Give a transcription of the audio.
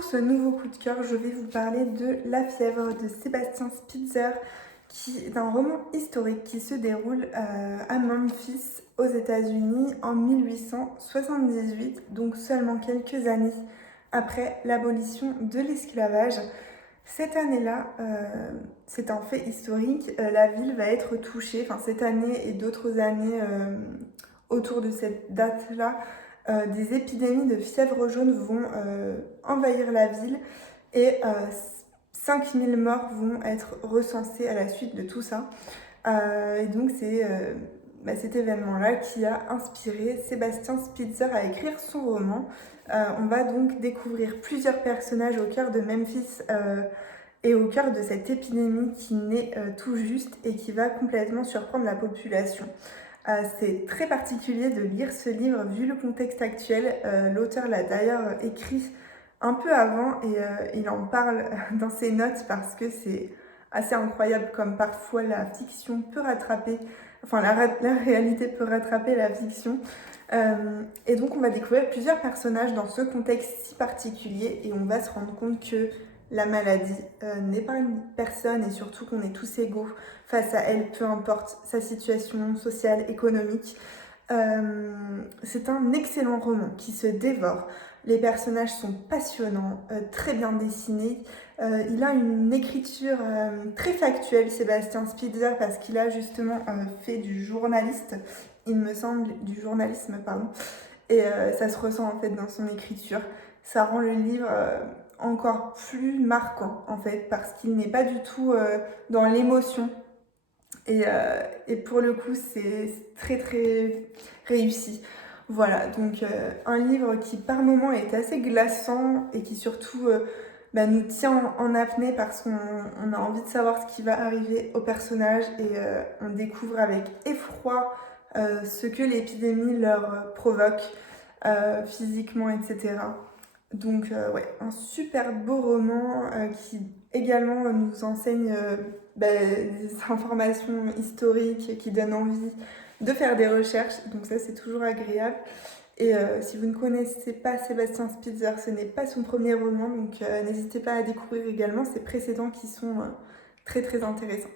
Pour ce nouveau coup de cœur, je vais vous parler de La fièvre de Sébastien Spitzer, qui est un roman historique qui se déroule à Memphis, aux États-Unis, en 1878, donc seulement quelques années après l'abolition de l'esclavage. Cette année-là, c'est un fait historique, la ville va être touchée, enfin cette année et d'autres années autour de cette date-là, des épidémies de fièvre jaune vont envahir la ville et 5000 morts vont être recensés à la suite de tout ça. Et donc c'est cet événement-là qui a inspiré Sébastien Spitzer à écrire son roman. On va donc découvrir plusieurs personnages au cœur de Memphis et au cœur de cette épidémie qui naît tout juste et qui va complètement surprendre la population. C'est très particulier de lire ce livre vu le contexte actuel. L'auteur l'a d'ailleurs écrit un peu avant et il en parle dans ses notes parce que c'est assez incroyable comme parfois la fiction peut rattraper, enfin la réalité peut rattraper la fiction. Et donc on va découvrir plusieurs personnages dans ce contexte si particulier et on va se rendre compte que la maladie n'est pas une personne et surtout qu'on est tous égaux face à elle, peu importe sa situation sociale, économique. C'est un excellent roman qui se dévore. Les personnages sont passionnants, très bien dessinés. Il a une écriture très factuelle, Sébastien Spitzer, parce qu'il a justement fait du journaliste, il me semble, du journalisme, pardon. Et ça se ressent en fait dans son écriture. Ça rend le livre encore plus marquant en fait, parce qu'il n'est pas du tout dans l'émotion. Et pour le coup, c'est très très réussi. Voilà, donc un livre qui par moments est assez glaçant et qui surtout nous tient en apnée parce qu'on a envie de savoir ce qui va arriver au personnage et on découvre avec effroi ce que l'épidémie leur provoque physiquement, etc. Donc ouais, un super beau roman qui également nous enseigne des informations historiques qui donnent envie de faire des recherches. Donc ça c'est toujours agréable. Et si vous ne connaissez pas Sébastien Spitzer, ce n'est pas son premier roman, donc n'hésitez pas à découvrir également ses précédents qui sont très très intéressants.